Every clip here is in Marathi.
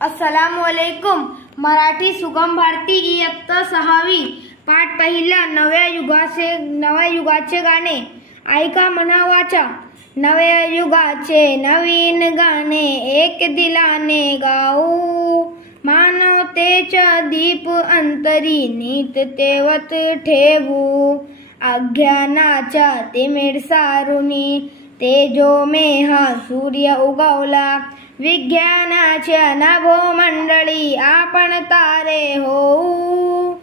अस्सलामुअलैकुम. मराठी सुगम भारती इयत्ता 6वी. पाठ पहिला. नव्या युगाचे गाणे. ऐका म्हणा वाचा. नव्या युगाचे नवीन गाणे एक दिलाने गाऊ. मानवतेच्या दीप अंतरी नीत तेवत ठेवू. अज्ञानाच्या तिमिर सारुनी तेजोमेह सूर्य उगवला. विज्ञानाच्या नभोमंडळी आपण तारे होऊ.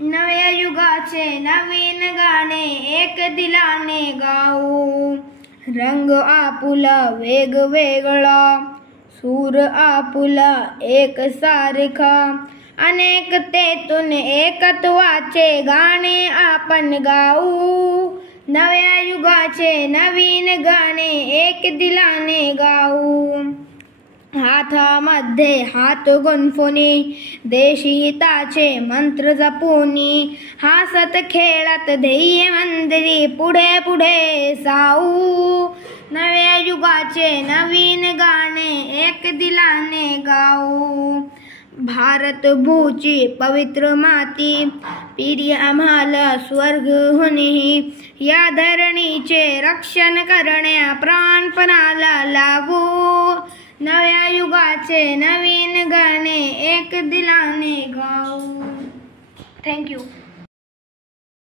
नव्या युगाचे नवीन गाणे एक दिलाने गाऊ. रंग आपुला वेगवेगळा, सूर आपुला एक सारखा. अनेकतेतून एकत्वाचे गाणे आपण गाऊ. नव्या युगाचे नवीन गाणे एक दिलाने गाऊ. हातामध्ये हात गुंफुनी देशहिताचे मंत्र जपुनी. हसत खेळत ध्येय मंदिरी पुढे पुढे साऊ. नव्या युगाचे नवीन गाणे एक दिलाने गाऊ. भारत भूची पवित्र माती प्रिय आम्हाला स्वर्गहुनी. या धरणीचे रक्षण करण्या प्राणपणाला लावू. नव्या युगाचे नवीन गाणे एक दिलाने गाऊ. थँक्यू.